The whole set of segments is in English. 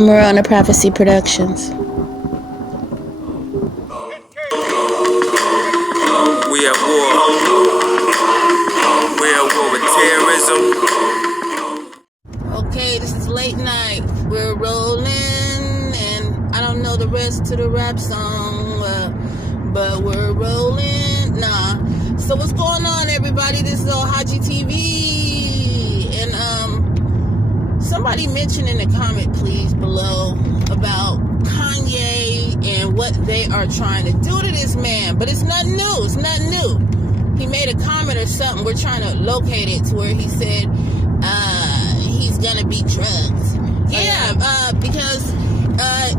Marona Prophecy Productions. We at war. We at war with terrorism. Okay, this is late night. We're rolling, and I don't know the rest to the rap song, but we're rolling. Nah. So what's going on, everybody? This is OHAJI TV, and somebody mention in the comment, please, below about Kanye and what they are trying to do to this man. But it's not new. It's not new. He made a comment or something. We're trying to locate it to where he said he's gonna be drugged. Yeah, because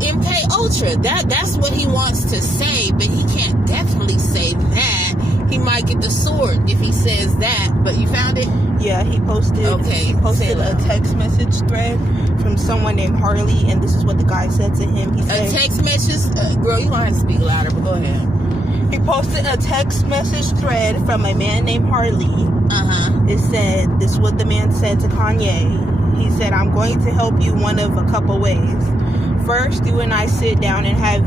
MK Ultra. That's what he wants to say, but he can't definitely say that. He might get the sword if he says that. But you found it? Yeah, he posted. Okay, he posted a text message thread from someone named Harley, and this is what the guy said to him. He said, a text message, girl. You gonna have to speak louder, but go ahead. He posted a text message thread from a man named Harley. It said, this is what the man said to Kanye. He said, I'm going to help you one of a couple ways. First, you and I sit down and have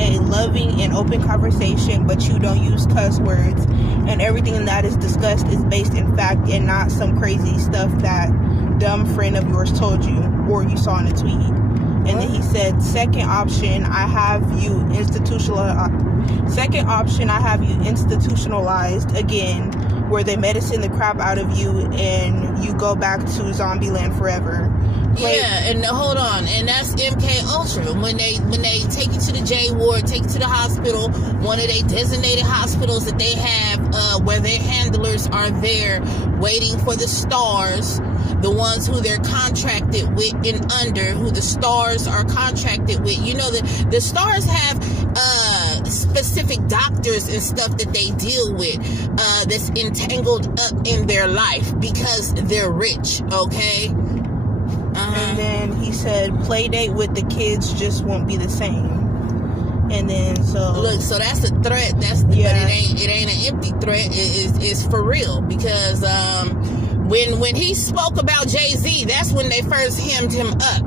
a loving and open conversation, but you don't use cuss words, and everything that is discussed is based in fact and not some crazy stuff that dumb friend of yours told you or you saw in a tweet. And then he said, second option, I have you institutionalized again, where they medicine the crap out of you and you go back to zombie land forever. Yeah, and hold on, and that's MK Ultra. When they take you to the J ward, take you to the hospital, one of their designated hospitals that they have, where their handlers are there waiting for the stars, the ones who they're contracted with and under, who the stars are contracted with. You know, the stars have specific doctors and stuff that they deal with that's entangled up in their life because they're rich, okay? And then he said, play date with the kids just won't be the same. And then so that's a threat. But it ain't an empty threat. It's for real, because when he spoke about Jay-Z, that's when they first hemmed him up.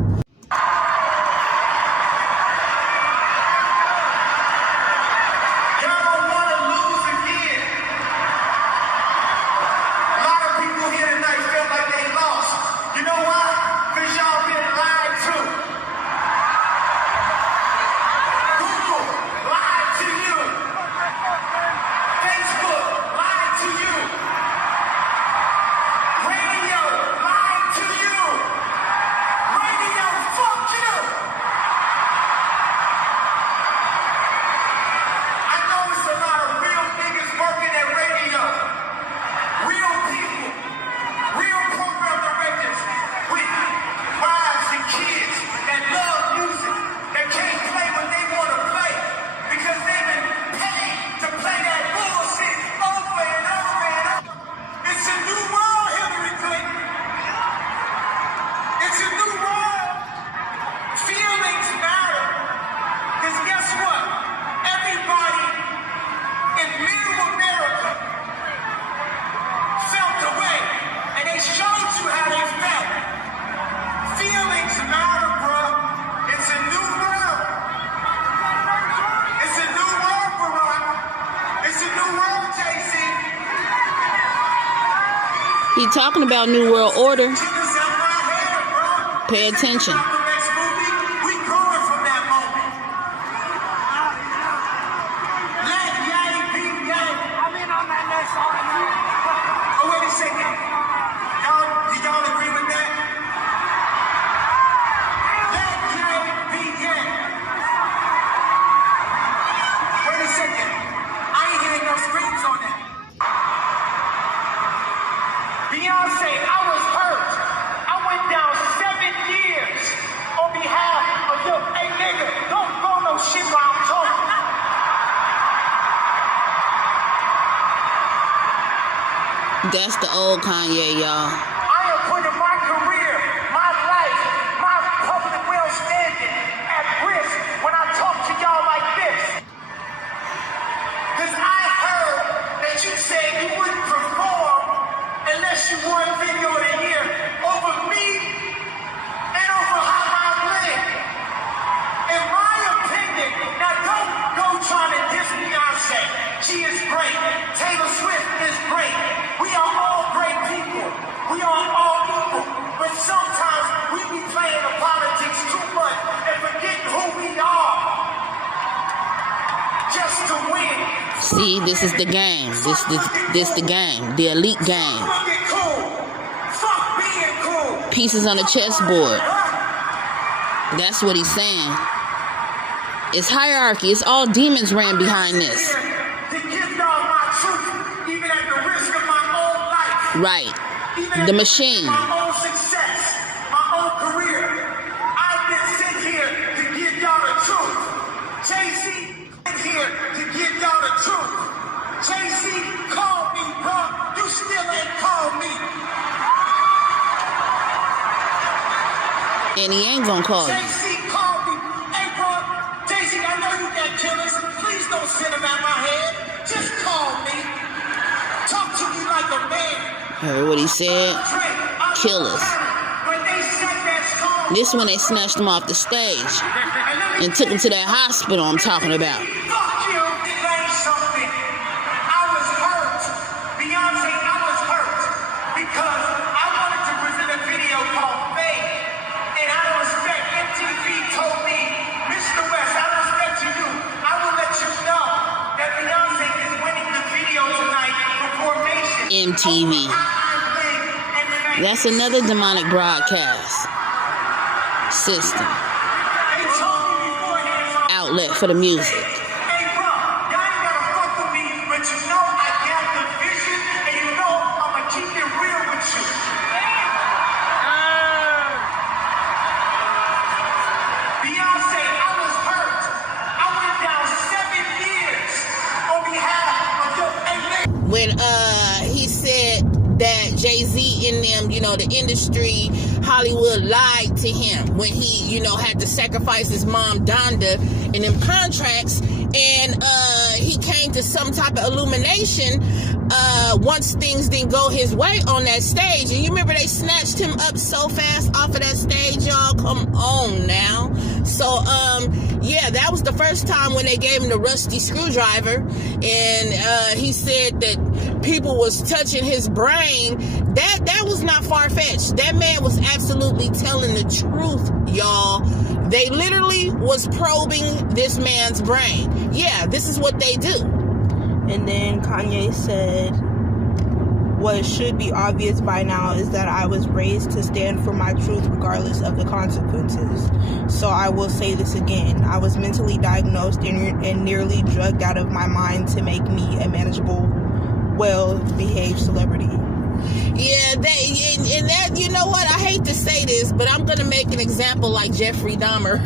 He talking about New World Order. Pay attention. That's the old Kanye, y'all. I am putting my career, my life, my public well standing at risk when I talk to y'all like this. Because I heard that you said you wouldn't perform unless you won Video of the Year over me and over how I live. See, this is the game. This the game. The elite game. Pieces on the chessboard. That's what he's saying. It's hierarchy. It's all demons ran behind this. Right. The machine. My own success, my own career. I've been sent here to give y'all the truth. JC is here to give y'all the truth. JC called me, bro. You still ain't called me. And he ain't gonna call you. JC called me. Hey, bro. JC, I know you got killers. Please don't send them at my head. Just call me. Talk to me like a man. Heard what he said? Killers. This one they snatched him off the stage and took him to that hospital I'm talking about. I was hurt. Beyonce, I was hurt because I wanted to present a video called Fake. And out of respect, MTV told me, Mr. West, out of respect to you, I will let you know that Beyonce is winning the video tonight for Formation. MTV. That's another demonic broadcast system. Outlet for the music. Hey, bro, y'all ain't gotta fuck with me, but you know I got the vision, and you know I'ma keep it real with you. Beyonce, I was hurt. I went down 7 years on behalf of your When he said that Jay-Z and them, you know, the industry, Hollywood lied to him when he, you know, had to sacrifice his mom, Donda, in them contracts, and he came to some type of illumination once things didn't go his way on that stage. And you remember they snatched him up so fast off of that stage, y'all? Come on now. So, yeah, that was the first time when they gave him the rusty screwdriver, and he said that people was touching his brain. That was not far-fetched. That man was absolutely telling the truth, y'all. They literally was probing this man's brain. Yeah, this is what they do. And then Kanye said, what should be obvious by now is that I was raised to stand for my truth regardless of the consequences. So I will say this again. I was mentally diagnosed and nearly drugged out of my mind to make me a manageable, well-behaved celebrity. Yeah, and that, you know what, I hate to say this, but I'm gonna make an example like Jeffrey Dahmer.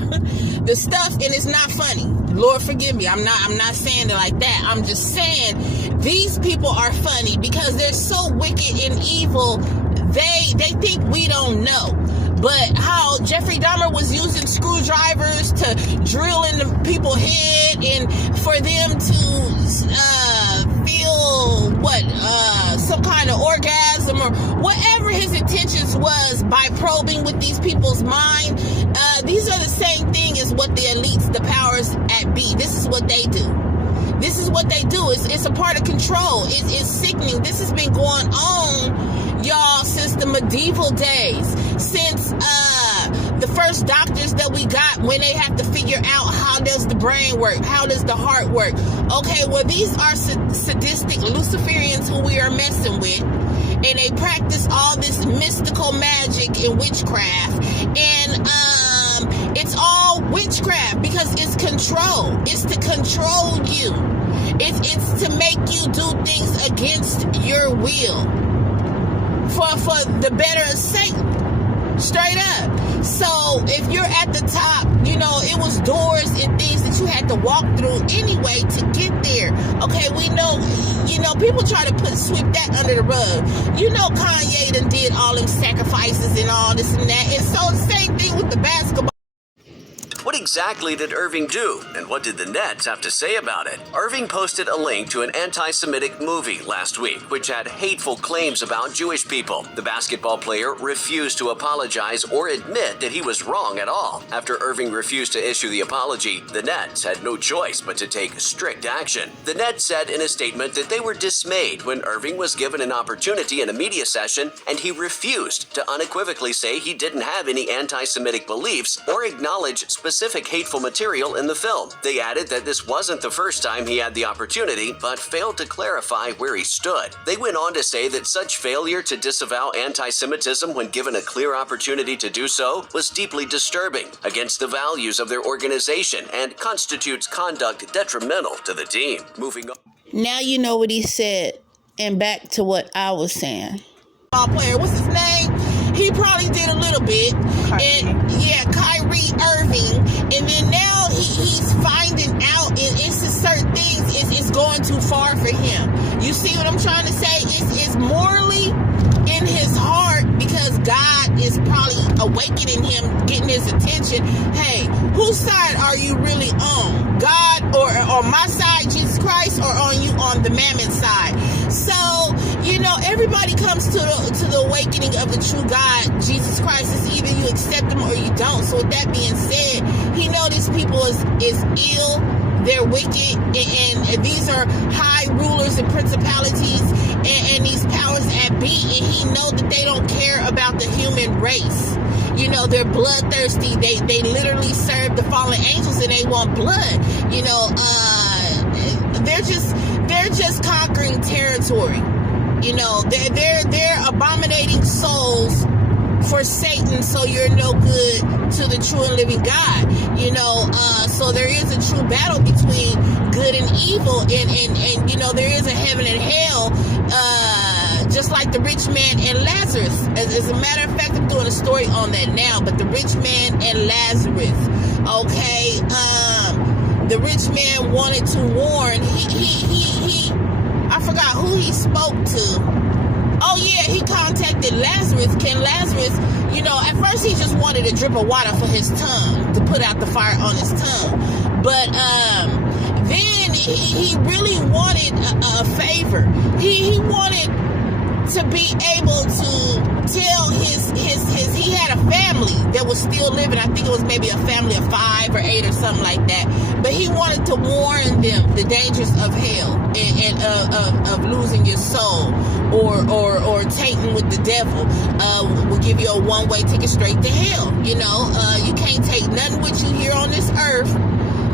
The stuff, and it's not funny, Lord forgive me, I'm not saying it like that. I'm just saying these people are funny because they're so wicked and evil. They think we don't know. But how Jeffrey Dahmer was using screwdrivers to drill into people's head and for them to feel some kind of orgasm or whatever his intentions was by probing with these people's mind. These are the same thing as what the elites, the powers at be. This is what they do. This is what they do. It's a part of control. It's sickening. This has been going on, y'all, since the medieval days. Since the first doctors that we got, when they have to figure out how does the brain work, how does the heart work. Okay, well, these are sadistic Luciferians who we are messing with, and they practice all this mystical magic and witchcraft, and it's all witchcraft because it's control. It's to control you. It's to make you do things against your will for the better of Satan. Straight up. So if you're at the top, you know, it was doors and things that you had to walk through anyway to get there. Okay, we know, you know, people try to sweep that under the rug. You know, Kanye done did all them sacrifices and all this and that. And so the same thing with the basketball. What exactly did Irving do, and what did the Nets have to say about it? Irving posted a link to an anti-Semitic movie last week, which had hateful claims about Jewish people. The basketball player refused to apologize or admit that he was wrong at all. After Irving refused to issue the apology, the Nets had no choice but to take strict action. The Nets said in a statement that they were dismayed when Irving was given an opportunity in a media session, and he refused to unequivocally say he didn't have any anti-Semitic beliefs or acknowledge specific graphic, hateful material in the film. They added that this wasn't the first time he had the opportunity, but failed to clarify where he stood. They went on to say that such failure to disavow anti-Semitism when given a clear opportunity to do so was deeply disturbing, against the values of their organization, and constitutes conduct detrimental to the team. Moving on. Now you know what he said, and back to what I was saying. Ball player, what's his name? He probably did a little bit. Kyrie. And yeah, Kyrie Irving. And then now he's finding out it's just certain things it's going too far for him. You see what I'm trying to say? It's morally in his heart, because God is probably awakening him, getting his attention. Hey, whose side are you really on? God or on my side, Jesus Christ, or on you on the mammon side? So, you know, everybody comes to the awakening of the true God, Jesus Christ. It's either you accept him or you don't. So with that being said, he know these people is ill, they're wicked, and these are high rulers and principalities and these powers at be, and he know that they don't care about the human race. You know, they're bloodthirsty. They literally serve the fallen angels and they want blood. You know, they're just conquering territory. You know, they're abominating souls for Satan, so you're no good to the true and living God. You know, so there is a true battle between good and evil, and you know, there is a heaven and hell, just like the rich man and Lazarus. As a matter of fact, I'm doing a story on that now, but the rich man and Lazarus, okay, the rich man wanted to warn, he I forgot who he spoke to. Oh yeah, he contacted Lazarus. Can Lazarus, you know, at first he just wanted a drip of water for his tongue, to put out the fire on his tongue. But then he really wanted a favor. He wanted to be able to tell his he had a family that was still living. I think it was maybe a family of 5 or 8 or something like that. But he wanted to warn them the dangers of hell and of losing your soul or taking with the devil. Will give you a one-way ticket straight to hell. You know, you can't take nothing with you here on this earth.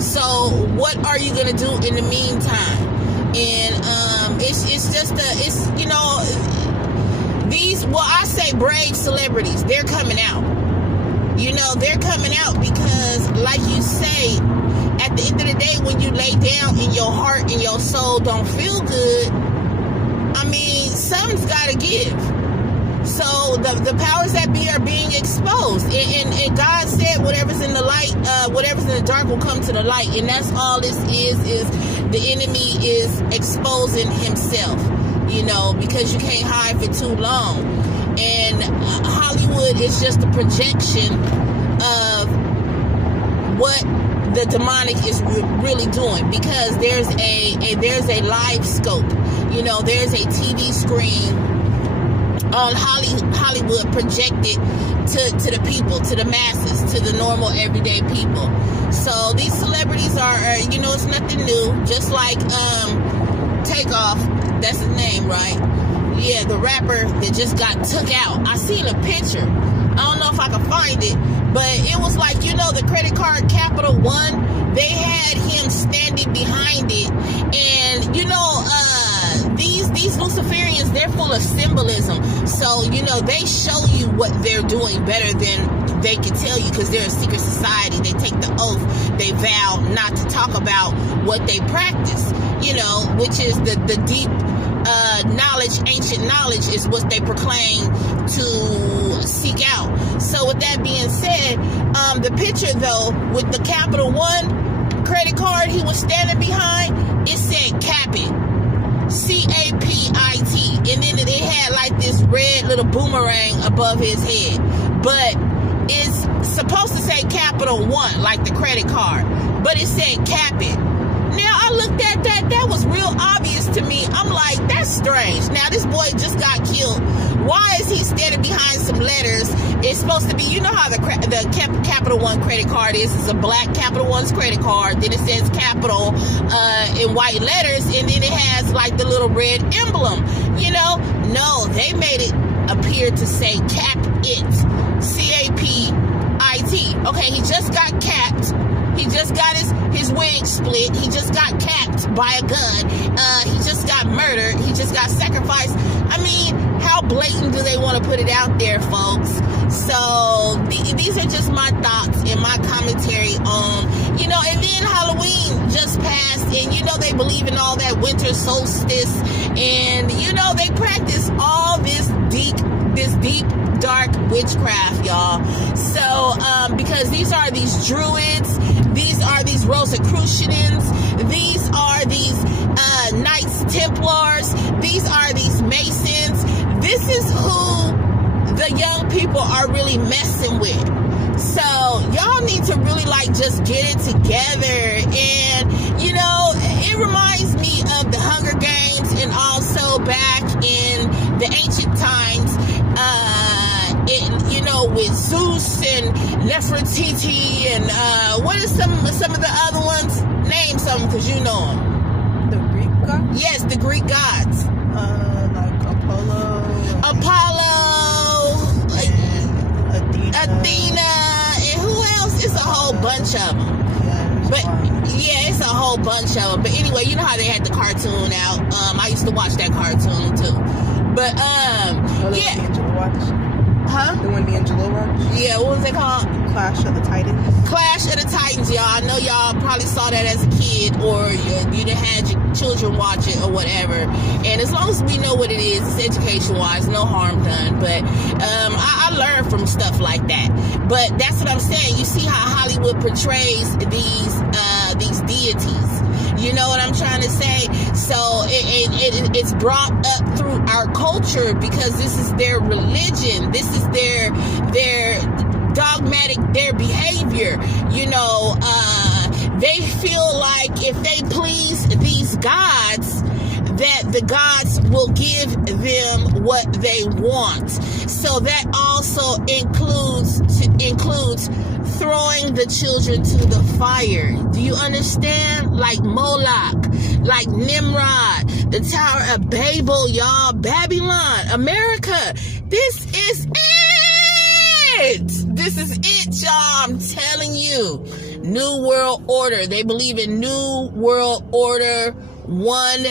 So what are you gonna do in the meantime? And it's just it's you know, these, well, I say brave celebrities, they're coming out. You know, they're coming out because, like you say, at the end of the day, when you lay down and your heart and your soul don't feel good, I mean, something's got to give. So the powers that be are being exposed. And God said whatever's in the light, whatever's in the dark will come to the light. And that's all this is the enemy is exposing himself, you know, because you can't hide for too long. And Hollywood is just a projection of what the demonic is really doing, because there's a live scope, you know, there's a TV screen on Hollywood projected to the people, to the masses, to the normal everyday people. So these celebrities are, you know, it's nothing new. Just like Takeoff, that's his name, right? Yeah, the rapper that just got took out. I seen a picture. I don't know if I can find it, but it was like, you know, the credit card Capital One, they had him standing behind it. And, you know, these Luciferians, they're full of symbolism. So, you know, they show you what they're doing better than they can tell you, because they're a secret society. They take the oath. They vow not to talk about what they practice, you know, which is the deep knowledge, ancient knowledge is what they proclaim to seek out. So with that being said, the picture though, with the Capital One credit card he was standing behind, it said Capit. C-A-P-I-T. And then it had like this red little boomerang above his head. But it's supposed to say Capital One, like the credit card. But it said Capit. Now, I looked at that. That was real obvious to me. I'm like, that's strange. Now, this boy just got killed. Why is he standing behind some letters? It's supposed to be, you know how the Capital One credit card is. It's a black Capital One's credit card. Then it says Capital in white letters. And then it has like the little red emblem. You know? No, they made it appear to say Cap It. C-A-P-I-T. Okay, he just got capped. got his wig split. He just got capped by a gun. He just got murdered. He just got sacrificed. I mean, how blatant do they want to put it out there, folks? So these are just my thoughts and my commentary on, and then Halloween just passed, and they believe in all that winter solstice, and they practice all this deep dark witchcraft, y'all. So because these are these druids, these are these Rosicrucians, these are these Knights Templars, these are these Masons. This is who the young people are really messing with. So y'all need to really just get it together. And it reminds me of the Hunger Games, and also back in the ancient times, with Zeus and Nefertiti, and what are some of the other ones? Name some, because you know them. The Greek gods? Yes, the Greek gods. Like Apollo, like Athena, and who else? It's a whole bunch of them. It's a whole bunch of them. But anyway, you know how they had the cartoon out. I used to watch that cartoon too. But Huh? The one D'Angelo watched? Yeah, what was it called? Clash of the Titans. Clash of the Titans, y'all. I know y'all probably saw that as a kid, or you done had your children watch it or whatever. And as long as we know what it is, it's education-wise, no harm done. But I learned from stuff like that. But that's what I'm saying. You see how Hollywood portrays these deities. You know what I'm trying to say? So it's brought up through our culture because this is their religion. This is their dogmatic, their behavior. They feel like if they please these gods, that the gods will give them what they want. So that also includes throwing the children to the fire. Do you understand? Like Moloch, like Nimrod, the Tower of Babel, y'all, Babylon, America. This is it. This is it, y'all. I'm telling you. New World Order. They believe in New World Order. One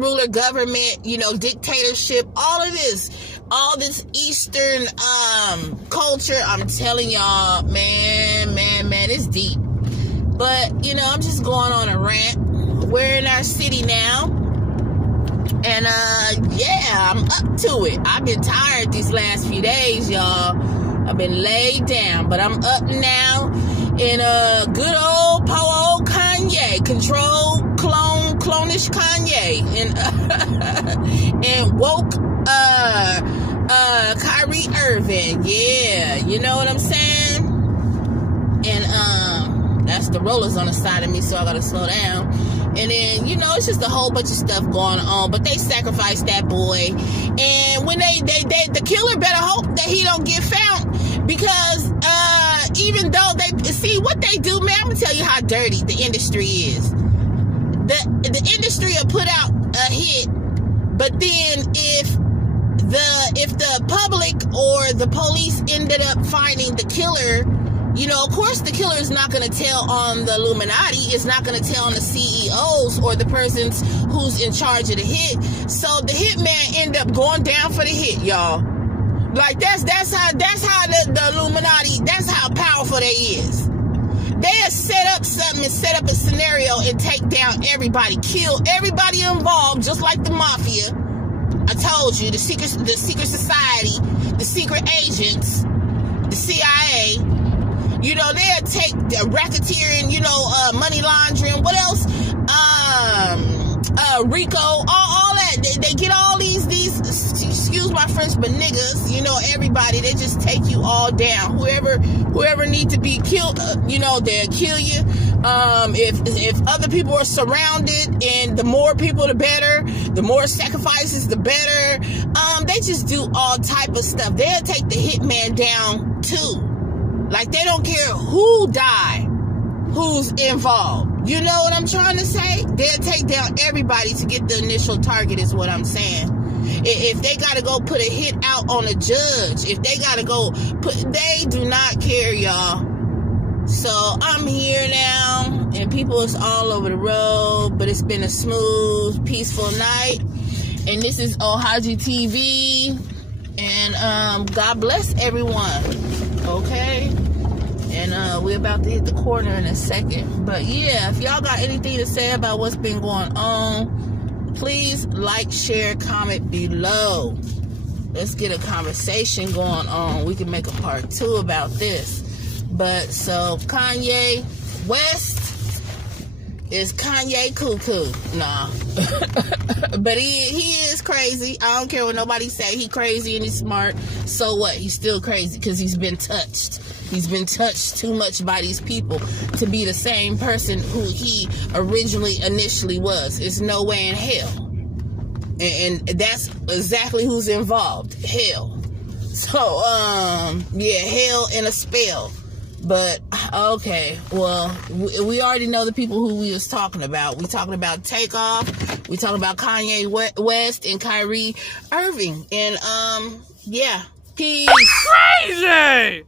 ruler government, dictatorship, all this Eastern culture. I'm telling y'all, man, it's deep. But I'm just going on a rant. We're in our city now, and I'm up to it. I've been tired these last few days, y'all. I've been laid down, but I'm up now. And good old old Kanye, clonish Kanye, and woke Kyrie Irving. Yeah, you know what I'm saying? And that's the rollers on the side of me, so I gotta slow down. And then, it's just a whole bunch of stuff going on. But they sacrificed that boy. And when the killer better hope that he don't get found. Because even though see what they do, man, I'm going to tell you how dirty the industry is. The industry will put out a hit. But then if the public or the police ended up finding the killer, of course the killer is not going to tell on the Illuminati. It's not going to tell on the CEOs or the persons who's in charge of the hit. So the hitman end up going down for the hit, y'all. Like that's how the Illuminati, that's how powerful they is. They'll set up something and set up a scenario and take down everybody, kill everybody involved, just like the mafia. I told you, the secret society, the secret agents, the CIA. They'll take the racketeering, money laundering, what else? RICO, all that. They get all these, excuse my French, but niggas, everybody, they just take you all down. Whoever needs to be killed, they'll kill you. If other people are surrounded, and the more people, the better. The more sacrifices, the better. They just do all type of stuff. They'll take the hitman down too. Like, they don't care who died, who's involved. You know what I'm trying to say? They'll take down everybody to get the initial target, is what I'm saying. If they got to go put a hit out on a judge, if they got to go they do not care, y'all. So I'm here now, and people is all over the road, but it's been a smooth, peaceful night. And this is OHAJI TV, and God bless everyone. Okay, and we're about to hit the corner in a second. But yeah, if y'all got anything to say about what's been going on, please like, share, comment below. Let's get a conversation going on. We can make a part 2 about this. But so Kanye West is Kanye cuckoo. Nah. But he is crazy. I don't care what nobody say. He crazy and he's smart. So what? He's still crazy because he's been touched. He's been touched too much by these people to be the same person who he initially was. It's no way in hell. And that's exactly who's involved. Hell. So, yeah, hell in a spell. But, okay, well, we already know the people who we was talking about. We talking about Takeoff. We talking about Kanye West and Kyrie Irving. And, yeah, peace. Crazy!